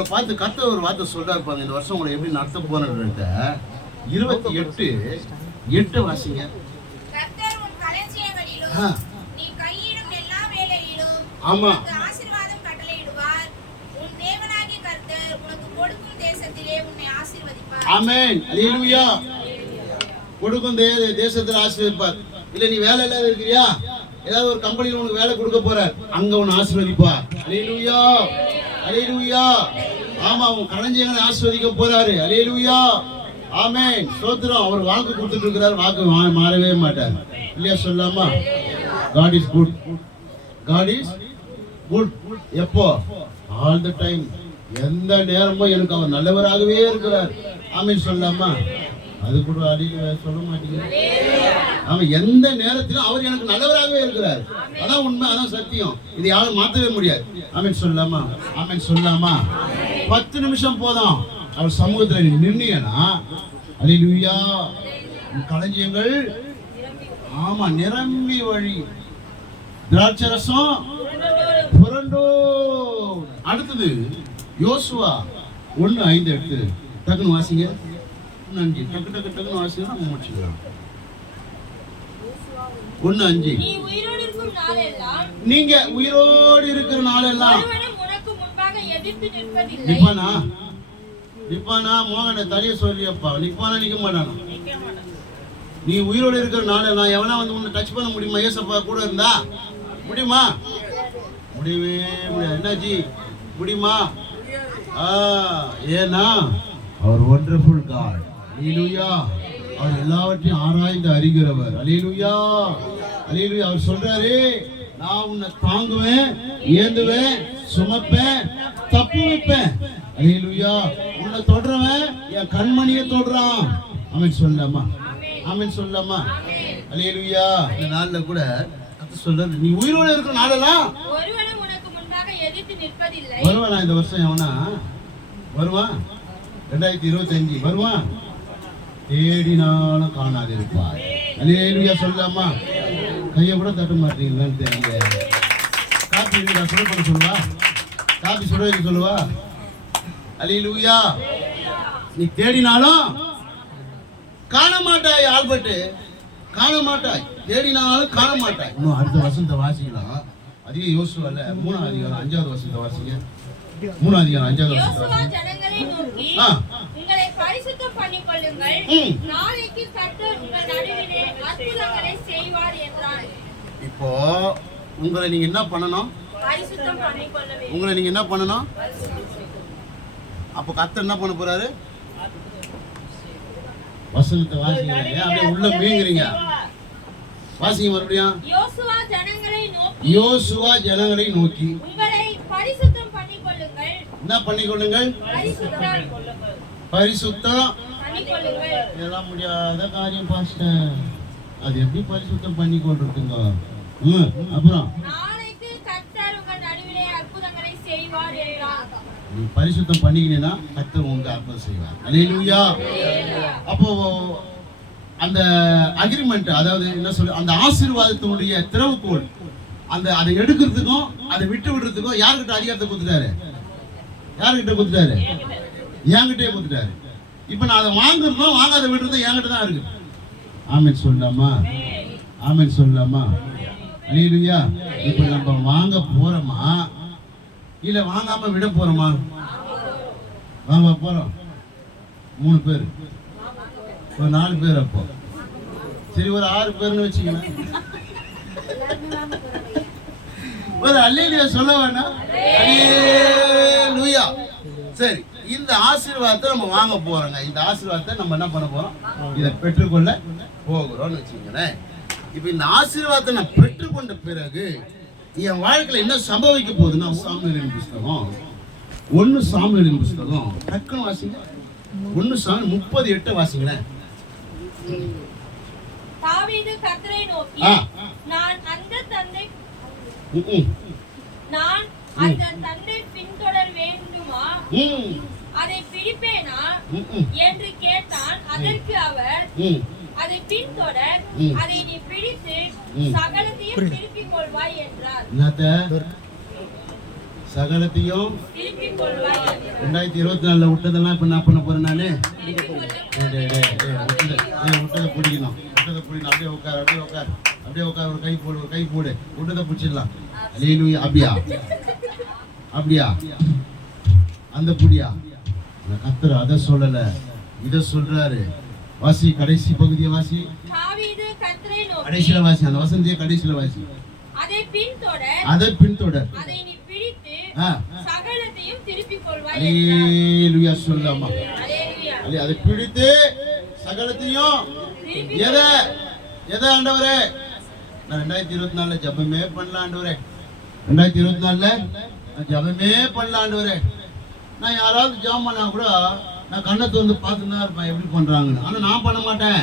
உங்களை பார்த்து கர்த்தர் ஒரு வார்த்தை சொல்றாரு பாருங்க, இந்த வருஷம் உங்களை எப்படி நடத்த போறேன்ட்டு. 28:8 வாசிங்க. கர்த்தர் உன் களஞ்சியங்களிலும் நீ கையிடும் எல்லா வேலையிலும் ஆமா ஆசீர்வாதம் கட்டளையிடுவார். உன் தேவனாகிய கர்த்தர் உனக்கு கொடுக்கும் தேசத்திலே உன்னை ஆசீர்வதிப்பார். ஆமென். அல்லேலூயா. கொடுக்கும் தேசத்தில் ஆசீர்வதிப்பார். இல்ல நீ வேலை இல்லாத இருக்கிறியா, ஏதாவது ஒரு கம்பெனியில் உனக்கு வேலை கொடுக்க போற, அங்க உன்னை ஆசீர்வதிப்பார். அல்லேலூயா, அல்லேலூயா. ஆமா, உன் களஞ்சியங்களை ஆசீர்வதிக்க போறாரு. அல்லேலூயா, ஆமென். ஸ்தோத்திரம். அவர் வாக்கு கொடுத்துட்டு இருக்கிறார், வாக்கு மாறவே மாட்டார். இல்லையா சொல்லாமா? God is good. God is good. எப்போ? All the time. எந்த நேரமும் எனக்கு அவர் நல்லவராகவே இருக்கிறார். ஆமென் சொல்லாமா? அது கூட அடிக்க சொல்ல மாட்டீங்க. ஆமா, எந்த நேரத்திலும் அவர் எனக்கு நல்லவராகவே இருக்கிறார். அதான் உண்மை, அதான் சத்தியம். இது யாரும் மாற்றவே முடியாது. ஆமென் சொல்லாமா? ஆமென் சொல்லாமா? 10 நிமிஷம் போதும் அவர் சமூகத்தில் நீ நின்னீங்கன்னா, அல்லேலூயா, களஞ்சியங்கள் ஆமா நிரம்பி வழி, திராட்சரசம் புரண்டோ. அடுத்தது யோசுவா 1:5-8 டக்குன்னு வாசிங்க. நன்றி. டக்குன்னு வாசிங்க, நம்ம முடிச்சுக்கலாம். 1:5. நீ உயிரோடு இருக்கும் நாளெல்லாம், நீங்க உயிரோடு இருக்கிற நாளெல்லாம் ஒருவனும் உனக்கு முன்பாக எதிர்த்து நிற்பதில்லை. நிப்பானா மோகன தனிய சொல்லியப்பா, நிப்பானா நிக்க மாட்டானா? நீ உயிரோடு இருக்கிற நாளெல்லாம் எவனா வந்து உன்னை டச் பண்ண முடியுமா? ஏசப்பா கூட இருந்தா முடியுமா? முடியவே முடியாது. என்னாச்சு? முடியுமா? ஏன்னா அவர் ஒண்டர்ஃபுல் காட். அல்லேலூயா. அவர் எல்லாவற்றையும் ஆராய்ந்து அறிகிறவர். அல்லேலூயா, அல்லேலூயா. அவர் சொல்றாரு, நான் உன்னை தாங்குவேன், ஏந்துவேன், சுமப்பேன், தப்பி வைப்பேன். அல்லேலூயா. உன்னை தொடுறவன் என் கண்மணியை தொடுறான். ஆமென் சொல்லாமா? ஆமென் சொல்லாமா? அல்லேலூயா. இந்த நாள்ல கூட சொல்றாரு, நீ உயிரோடு இருக்கிற நாளெல்லாம் ஒருவனும் உனக்கு முன்பாக எதிர்த்து நிற்பதில்லை. வருவானா இந்த வருஷம்? எவனா வருவான்? 2025 வருவான்? தேடினாலும் காணாது இருப்பார். அல்லேலூயா சொல்லாமா? கையை கூட தட்ட மாட்டீங்களான்னு தெரியல. காப்பி சுட பண்ண சொல்லுவா, காப்பி சுட வைக்க சொல்லுவா. அல்லேலூயா. நீ தேடினாலும் காண மாட்டாய். ஆல்பர்ட், காண மாட்டாய். தேடினாலும் காண மாட்டாய். இன்னும் அடுத்த வசனத்தை வாசிக்கலாம். அதிக யோசுவால 3ஆம் அதிகாரம் 5வது வசனத்தை வாசிங்க. 3ஆம் அதிகாரம் 5வது யோசுவா வசனம். ஜனங்களை நோக்கி, உங்களை பரிசுத்தம் பண்ணிக்கொள்ளுங்கள், நாளைக்கு கர்த்தர் உங்கள் நடுவிலே அற்புதங்களை செய்வார் என்றார். இப்போ உங்களை நீங்க என்ன பண்ணணும்? பரிசுத்தம் பண்ணிக்கொள்ள வேண்டும். உங்களை நீங்க என்ன பண்ணணும்? அப்போ கர்த்தர் என்ன பண்ண போறாரு? வசனத்தை வாசிங்க. அப்படியே உள்ள மீங்குறீங்க. வாசிங்க மறுபடியும். யோசுவா ஜனங்களை நோக்கி, யோசுவா ஜனங்களை நோக்கி, உங்களை பரிசுத்தம் பண்ணிக்கொள்ளுங்கள். என்ன பண்ணிக்கொள்ளுங்கள்? பரிசுத்தம் பண்ணிக்கொள்ளுங்கள். இதெல்லாம் முடியாத காரியம் பாஸ்டர். அது எப்படி பரிசுத்தம் பண்ணி கொண்டிருக்குங்க? அப்புறம் நாளைக்கு கர்த்தர் உங்கள் நடுவிலே அற்புதங்களை செய்வார் என்றார். நீ பரிசுத்தம் பண்ணிக்கினா கர்த்தர் உங்களுக்கு அற்புதம் செய்வார். அல்லேலூயா. அப்போ அந்த அக்ரிமெண்ட், அதாவது என்ன சொல்ல, அந்த ஆசீர்வாதத்தினுடைய திறவுகோல், அந்த அதை எடுக்கிறதுக்கும் அதை விட்டு விடுறதுக்கும் யார்கிட்ட அதிகாரத்தை கொடுத்துட்டாரு? யார்கிட்ட கொடுத்துட்டாரு? என்கிட்டே கொடுத்துட்டாரு. இப்ப நான் அதை வாங்குறதும் வாங்காத விடுறதும் என்கிட்ட தான் இருக்கு. ஆமென் சொல்லாமா? ஆமென் சொல்லாமா? அல்லேலூயா. இப்ப நம்ம வாங்க போறோமா இல்ல வாங்காம விட போறோமா? வாங்க போறோம். 3 பேர், ஒரு 4 பேர், அப்போ சரி ஒரு 6 பேர்னு வச்சுக்கலாம். ஒரு அல்லேலூயா சொல்ல வேண்டாம்? அல்லேலூயா. சரி, இந்த ஆசீர்வாதத்தை நம்ம வாங்க போறோங்க. இந்த ஆசீர்வாதத்தை நம்ம என்ன பண்ண போறோம்? இதை பெற்றுக்கொள்ள போகிறோம்னு வச்சுக்கோங்களேன். இப்ப இந்த ஆசீர்வாதத்தை நான் பெற்றுக்கொண்ட பிறகு என் வாழ்க்கையில என்ன சம்பவிக்க போகுதுன்னா, சாமுவேலின் புஸ்தகம் 1 சாமுவேலின் புஸ்தகம் டக்குன்னு வாசிங்க. 1 சாமுவேல் 30:8 வாசிங்களேன். தாவீது கர்த்தரை நோக்கி, நான் அந்த தந்தை பின்தொடர் வேண்டுமா, அதை பிடிப்பேனா என்று கேட்டான். அதற்கு அவர், அதை பின்தொடர், அதை நீ பிடித்து சகலத்தையும் திருப்பிக் கொள்வாய் என்றார். சகலத்தையும் திருப்பிக் கொள்வாய் என்று. 2024 விட்டதெல்லாம் இப்ப என்ன பண்ண போறேன் நானு? விட்டதை பிடிக்கணும். அப்படியே உட்கார், ஒரு கை போடு, விட்டதை பிடிச்சிடலாம். அல்லேலூயா. அப்படியா அந்த புடியா? கர்த்தர் அதை சொல்லல, இதை சொல்றாரு. வாசி, கடைசி பகுதியை வாசி. தாவீது கர்த்தரை நோக்கி, கடைசியில வாசி, அந்த வசனத்தையே கடைசியில வாசி. அதை பின்தொடர், அதை நீ பிடித்து ஆ. சகலத்தையும் திருப்பிக் கொள்வாய் என்றார். அல்லேலூயா சொல்லாமா. அல்லேலூயா. அதை பிடித்து சகலத்தையும் எதை ஆண்டவரே? நான் 2024 ஜபமே பண்ணல ஆண்டவரே. 2024 ஜபமே பண்ணல ஆண்டவரே. நான் யாராவது ஜாம் பண்ணா கூட நான் கண்ணை திறந்து பார்த்துன்னு தான் இருப்பேன் எப்படி பண்றாங்கன்னு. ஆனா நான் பண்ண மாட்டேன்.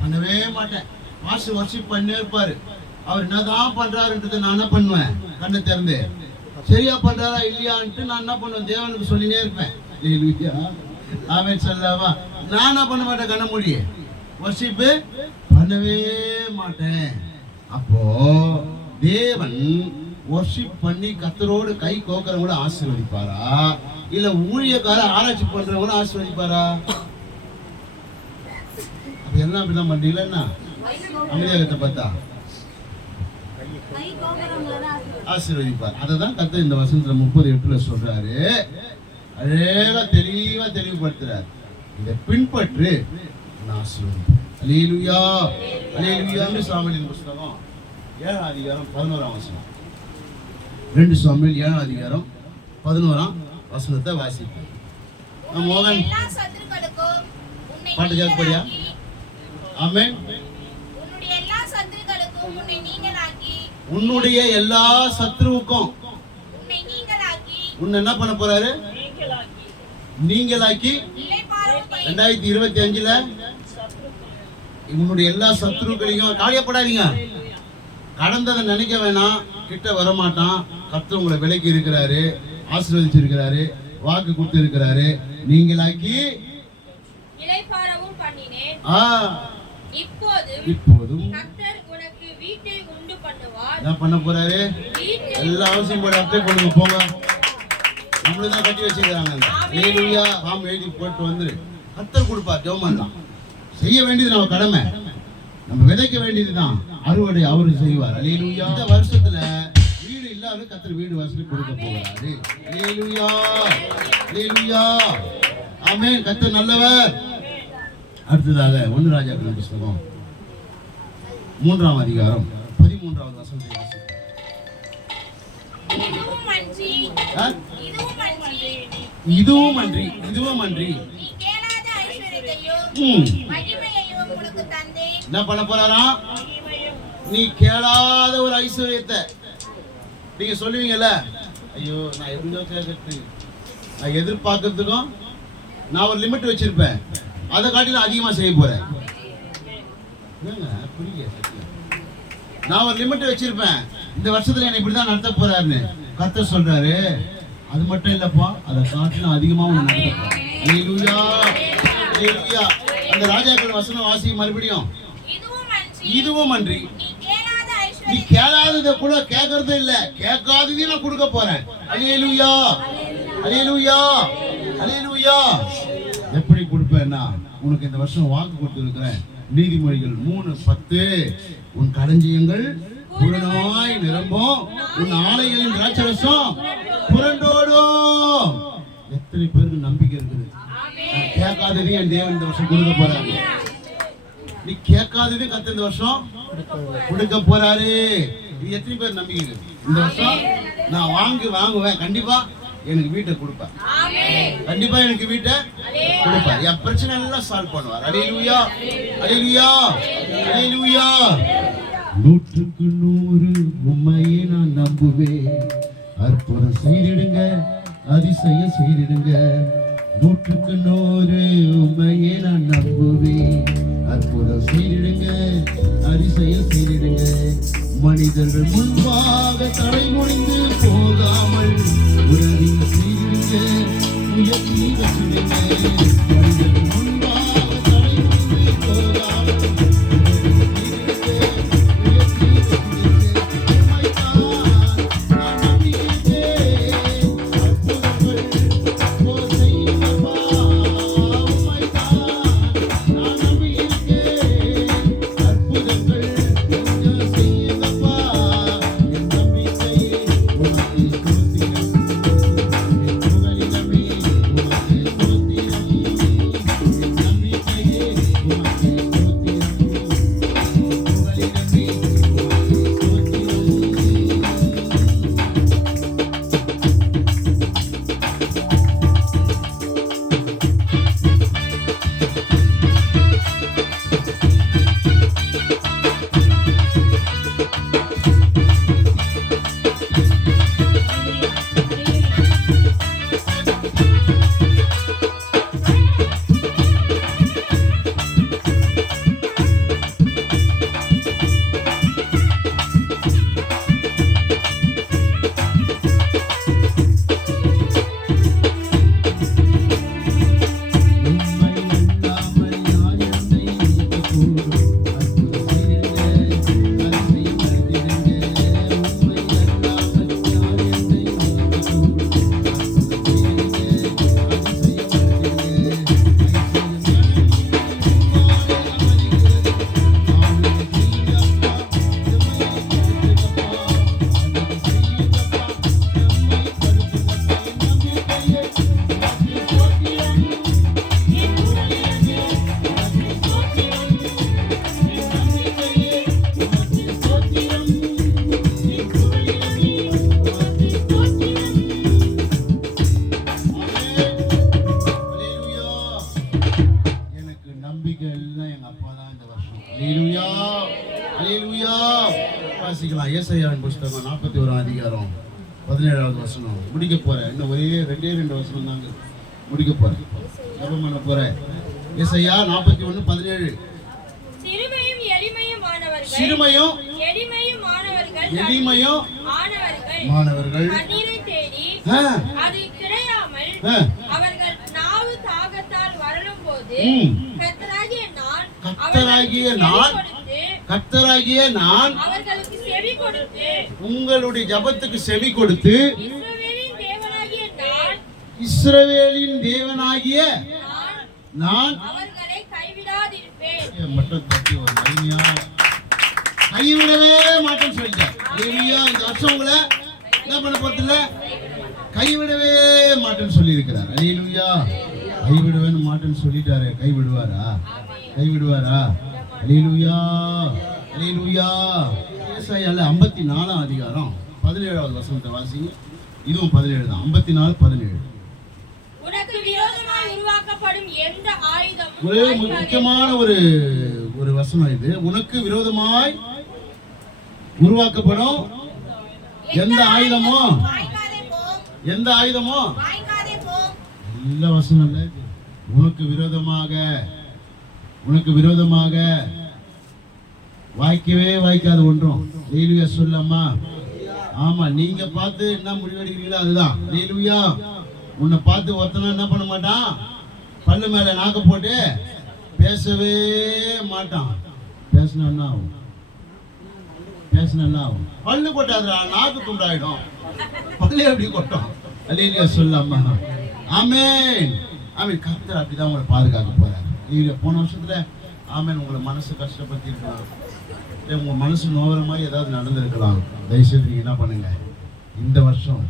பண்ணவே மாட்டேன். மாஸ்டர் வர்ஷிப் பண்ணே இருப்பாரு. அவர் என்னதான் பண்றாருன்றதை நான் என்ன பண்ணுவேன்? கண்ணை திறந்து சரியா பண்றாரா இல்லையான்ட்டு நான் என்ன பண்ணுவேன்? தேவனுக்கு சொல்லினே இருப்பேன். ஆமென் சொல்லவா. நான் என்ன பண்ண மாட்டேன்? கண்ண மூடி வர்ஷிப்பு பண்ணவே மாட்டேன். அப்போ தேவன் வர்ஷிப் பண்ணி கர்த்தரோடு கை கோக்கிறவங்கள ஆசீர்வதிப்பாரா, இல்ல ஊழியக்கார ஆராய்ச்சி பண்றவங்கள ஆசீர்வதிப்பாரா? அப்ப எல்லாம் அப்படிதான் பண்றீங்களா? அமெரிக்கத்தை பார்த்தா ஆசீர்வதிப்பார். அததான் கர்த்தர் இந்த வசனத்துல 38 சொல்றாரு. அழகா தெளிவுபடுத்துறாரு. இதை பின்பற்று, ஆசீர்வதிப்பார். அல்லேலூயா. அல்லேலூயான்னு சாமுவேலின் புத்தகம் 7ஆம் அதிகாரம் 11ஆம் வசனம். 2 சாமுவேல் 7ஆம் அதிகாரம் 11ஆம் வசனத்தை வாசிப்போம். மோகன் எல்லா சத்துருக்களுக்கும் உன்னை பாட்டு கேட்க போறியா? ஆமென். உன்னுடைய எல்லா சத்துருக்களுக்கும் உன்னை நீங்களாக்கி, உன்னுடைய எல்லா சத்ருவுக்கும் உன்னை நீங்களாக்கி, உன்னை என்ன பண்ண போறாரு? நீங்களாக்கி. இளைப்பாறவும் பண்ணி, 2025ல உன்னுடைய எல்லா சத்ருக்களையும் காலியப்படாதீங்க. கடந்ததை நினைக்க வேணாம். கிட்ட வரமாட்டான். கர்த்தர் உங்களை விலக்கி இருக்கிறாரு, ஆசீர்வதிச்சிருக்கிறாரு, வாக்கு கொடுத்து இருக்கிறாரு. நீங்களாக்கி இளைப்பாறவும் பண்ணினேன். இப்போதும் கர்த்தர் உனக்கு வீட்டை உண்டு பண்ணுவார். என்ன பண்ண போறாரு? எல்லா அவசியம் போட அப்ளை பண்ணுங்க, போங்க. நம்மளுதான் கட்டி வச்சிருக்காங்க. அல்லேலூயா. ஆம், எழுதி போட்டு வந்து கர்த்தர் கொடுப்பார். ஜெபம் தான் செய்ய வேண்டியது நம்ம கடமை. நம்ம விதைக்க வேண்டியதுதான், அறுவடை அவரு செய்வார். அல்லேலூயா. இந்த வருஷத்துல வீடு இல்லாத கர்த்தர் வீடு வாசல் கொடுக்க போகிறாரு. அல்லேலூயா. அல்லேலூயா. ஆமென். கர்த்தர் நல்லவர். அடுத்ததாக 1 ராஜாக்கள் புத்தகம் 3ஆம் அதிகாரம் 13ஆவது வசனத்தை வாசிப்போம். இதுவும் அன்றி நீ கேளாத ஐஸ்வரியத்தையும் மகிமையையும் உனக்கு தந்தேன். என்ன பண்ண போறாராம்? நீ கேளாத ஒரு ஐஸ்வர்யத்தை நீங்க சொல்லுவீங்கல்ல, ஐயோ நான் எதுவும் கேட்கறது, நான் எதிர்பார்க்கறதுக்கும் நான் ஒரு லிமிட் வச்சிருப்பேன், அதை காட்டிலும் அதிகமா செய்ய போறேன். நான் ஒரு லிமிட் வச்சிருப்பேன், இந்த வருஷத்துல என்ன இப்படிதான் நடத்த போறாருன்னு கர்த்தர் சொல்றாரு. அது மட்டும் இல்லப்பா, அதை காட்டிலும் அதிகமா நடத்த. அந்த ராஜாக்கள் வசனம் வாசி மறுபடியும். இதுவும் அன்றி நீ கேளாததை கூட கேட்கறதும் இல்ல, கேட்காததையும் நான் கொடுக்க போறேன். அல்லேலூயா. அல்லேலூயா. அல்லேலூயா. எப்படி கொடுப்பேன்னா, உனக்கு இந்த வருஷம் வாக்கு கொடுத்திருக்கிறேன். நீதிமொழிகள் 3:10 உன் களஞ்சியங்கள் பூரணமாய் நிரம்பும், உன் ஆலைகளின் திராட்சரசம் புரண்டோடும். எத்தனை பேருக்கு நம்பிக்கை இருக்குது? நான் கேட்காததையும் என் தேவன் இந்த வருஷம் கொடுக்க போறாரு. நீ கேட்காததையும் கர்த்தர் இந்த வருஷம் கொடுக்க போறாரு. இது எத்தனை பேர் நம்பிக்கை இருக்கு? இந்த வருஷம் நான் வாங்குவேன், கண்டிப்பா எனக்கு வீட்டை கொடுப்பேன், கண்டிப்பா எனக்கு வீட்டை கொடுப்பார், என் பிரச்சனை எல்லாம் சால்வ் பண்ணுவார். அல்லேலூயா. அல்லேலூயா. அல்லேலூயா. 100க்கு 100 உண்மையை நான் நம்புவேன். அற்புதம் செய்திடுங்க, அதிசயம் செய்திடுங்க. 100க்கு 100 உண்மையை நான் நம்புவேன். அற்புதம் செய்திடுங்க, அதிசயம் செய்திடுங்க. மனிதர்கள் முன்பாக தடை முடிந்து போகாமல் உதவி செய்திடுங்க, உயர்த்தி வச்சிடுங்க. மனிதர்கள் முன்பாக தடை முடிந்து போகாமல் உதவி செய்திடுங்க, உயர்த்தி வச்சிடுங்க. நம்பிக்கை எல்லாம் எங்க அப்பா தான் இந்த வருஷம். அல்லேலூயா, அல்லேலூயா. வாசிக்கலாம் ஏசாயாவின் புஸ்தகம் 41 அதிகாரம் 17வது வசனம். முடிக்க போறேன். இன்னும் ஒரே 2 வசனம் தாங்க முடிக்க போறேன். ஜெபம் பண்ண போறேன். ஏசாயா 41:17. சிறுமையும் எளிமையுமானவர்கள் கண்ணீரை தேடி அது கிடையாமல் அவர்கள் நாவு தாகத்தால் வரலும்போது கர்த்தராகிய நான் அவர்களுக்கு செவி கொடுத்து உங்களுடைய ஜெபத்துக்கு செவி கொடுத்து இஸ்ரவேலின் தேவனாகிய நான் அவர்களை கைவிடாதிருப்பேன். மட்டும் தட்டி ஒரு மகிமையான கைவிடவே மாட்டேன்னு சொல்லிட்டார். அல்லேலூயா. இந்த வருஷம் உங்களை என்ன பண்ண போறதில்ல, கைவிடவே மாட்டேன்னு சொல்லி இருக்கிறார். அல்லேலூயா. கைவிடவே மாட்டேன்னு சொல்லிட்டாரு. கைவிடுவாரா? கைவிடுவாரா? அல்லேலூயா, அல்லேலூயா. ஏசாயால 54 அதிகாரம் 17வது வசனத்தை வாசிங்க. இதுவும் 17 தான். 54:17. உனக்கு விரோதமாய் உருவாக்கப்படும் எந்த ஆயுதமும் ஒரு முக்கியமான ஒரு வசனம் இது. உனக்கு விரோதமாய் உருவாக்கப்படும் எந்த ஆயுதமோ, எந்த ஆயுதமோ, நல்ல வசனம் இல்ல. உனக்கு விரோதமாக வாய்க்கவே வாய்க்காது ஒன்றும். அல்லேலூயா சொல்லம்மா. ஆமா, நீங்க பார்த்து என்ன முடிவெடுக்கிறீங்களோ அதுதான். அல்லேலூயா. உன்னை பார்த்து ஒருத்தனா என்ன பண்ண மாட்டான், பல்லு மேல நாக்க போட்டு பேசவே மாட்டான். பேசினா என்ன ஆகும்? பல்லு கொட்டாதுடா, நாக்கு துண்டாயிடும். பல்லு எப்படி கொட்டும்? அல்லேலூயா சொல்லாமா. ஆமென், ஆமென். கர்த்தர் அப்படிதான் உங்களை பாதுகாக்க போறாரு. இல்லையா? போன வருஷத்துல ஆமென் உங்களை மனசு கஷ்டப்பட்டு இருக்கலாம், உங்க மனசு நோகிற மாதிரி ஏதாவது நடந்திருக்கலாம். தயவுசெய்து நீங்க என்ன பண்ணுங்க, இந்த வருஷம்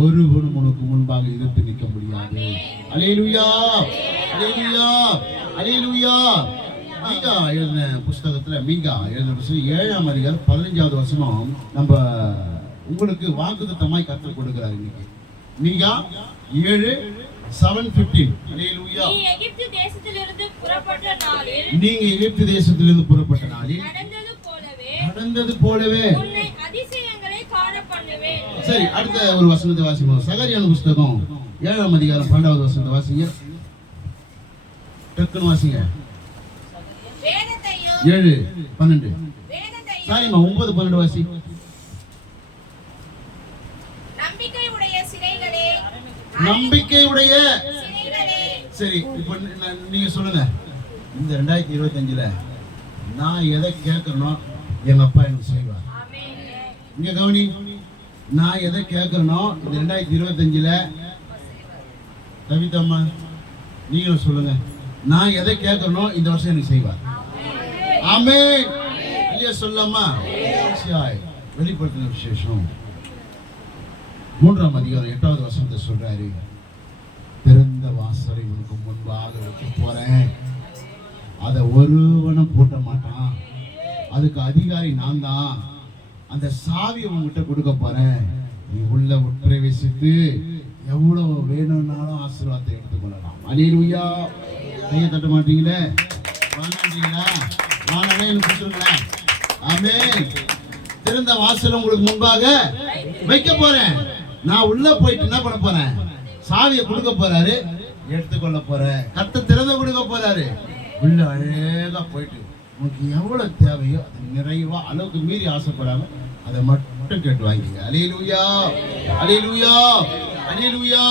ஒருவரும் உனக்கு முன்பாக எதிர்த்து நிற்க முடியாது. அல்லேலூயா, அல்லேலூயா, அல்லேலூயா. மீகா எழுதின புஸ்தகத்துல 7ஆம் அதிகாரம் 15வது வசனம் நம்ம உங்களுக்கு வாக்குத்தத்தமாய் கற்றுக் கொடுக்கிறார். இன்னைக்கு மீகா 7:7-15. அல்லேலூயா. நீங்க எகிப்து தேசத்திலிருந்து புறப்பட்ட நாளில் நடந்தது போலவே உன்னை அதிசயங்களை காண பண்ணுவேன். சரி, அடுத்த ஒரு வசனத்தை வாசிப்போம். சகரியாவின் புஸ்தகம் 7ஆம் அதிகாரம் 12வது வசனத்தை வாசிங்க. டக்குன்னு வாசிங்க. 7:12. சாரிம்மா, 9:12 வாசி. நம்பிக்கையுடைய சரி, இப்போ நீங்க சொல்லுங்க, இந்த 2025ல நான் எதை கேட்கறனோ எங்க அப்பா எனக்கு செய்வார். இங்க கவனி, நான் எதை கேட்கறனோ இந்த 2025ல கவிதம்மா நீங்களும் சொல்லுங்க, நான் எதை கேட்கறனோ இந்த வருஷம் எனக்கு செய்வார். ஆமென். இல்லையா சொல்லாமா? வெளிப்படுத்தின விசேஷம் 3ஆம் அதிகாரம் 8வது வசனத்தை சொல்றாரு. திறந்த வாசலை உனக்கு முன்பாக வைக்க போறேன், அதை ஒருவனும் பூட்ட மாட்டான். அதுக்கு அதிகாரி நான் தான். அந்த சாவியை உங்ககிட்ட கொடுக்க போறேன். நீ உள்ள உட்பிரவேசித்து எவ்வளவு வேணும்னாலும் ஆசீர்வாதத்தை எடுத்துக்கொள்ளலாம். அல்லேலூயா. கையை தட்ட மாட்டீங்களே? வாங்கிட்டீங்களா? வாங்கவே கொடுத்துருங்களேன். ஆமென். திறந்த வாசல் உங்களுக்கு முன்பாக வைக்க போறேன். நான் உள்ள போயிட்டு என்ன பண்ண போறேன், சாவியை கொடுக்க போறாரு, எடுத்துக்கொள்ள போறேன். கர்த்தர் திறந்து கொடுக்க போறாரு. உள்ள அழகா போயிட்டு உங்களுக்கு எவ்வளவு தேவையோ அது நிறைவா, அளவுக்கு மீறி ஆசைப்படாம அதை மட்டும் கேட்டு வாங்கிங்க. அல்லேலூயா, அல்லேலூயா, அல்லேலூயா.